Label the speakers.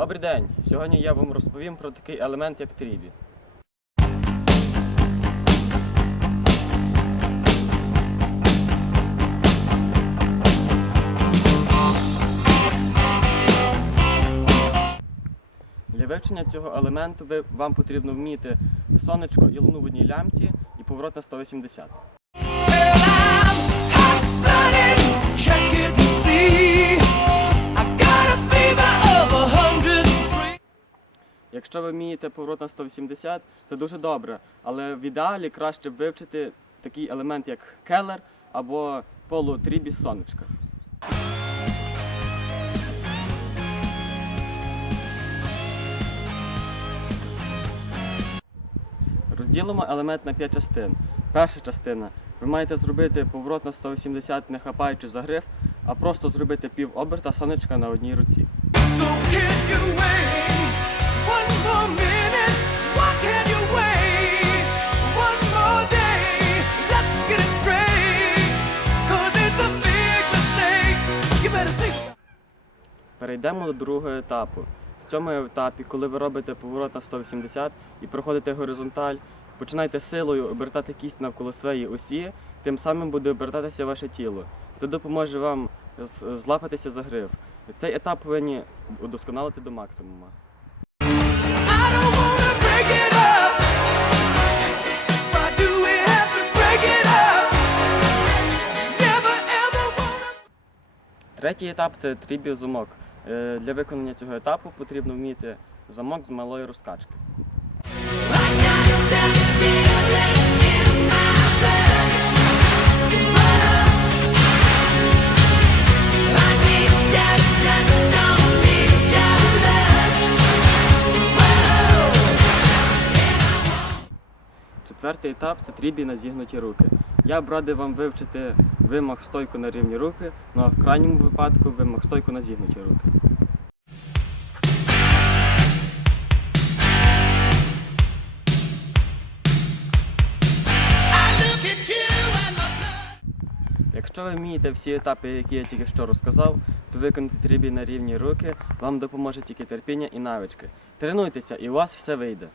Speaker 1: Добрий день! Сьогодні я вам розповім про такий елемент, як трібі. Для вивчення цього елементу вам потрібно вміти сонечко і луну в одній лямці і поворот на 180. Якщо ви вмієте поворот на 180, це дуже добре, але в ідеалі краще б вивчити такий елемент, як келер або полутрібіс сонечка. Розділимо елемент на 5 частин. Перша частина. Ви маєте зробити поворот на 180, не хапаючи за гриф, а просто зробити пів оберта сонечка на одній руці.
Speaker 2: So
Speaker 1: Перейдемо до другого етапу. В цьому етапі, коли ви робите поворот на 180 і проходите горизонталь, починайте силою обертати кість навколо своєї осі, тим самим буде обертатися ваше тіло. Це допоможе вам злапатися за гриф. Цей етап повинні удосконалити до максимуму. Третій етап це трібів замок. Е, Для виконання цього етапу потрібно вміти замок з малої розкачки. Четвертий етап це трібі на зігнуті руки. Я б радив вам вивчити вимах стойку на рівні руки, ну а в крайньому випадку вимах стойку на зігнуті руки. Якщо ви вмієте всі етапи, які я тільки що розказав, то виконати трібі на рівні руки вам допоможе тільки терпіння і навички. Тренуйтеся, і у вас все вийде.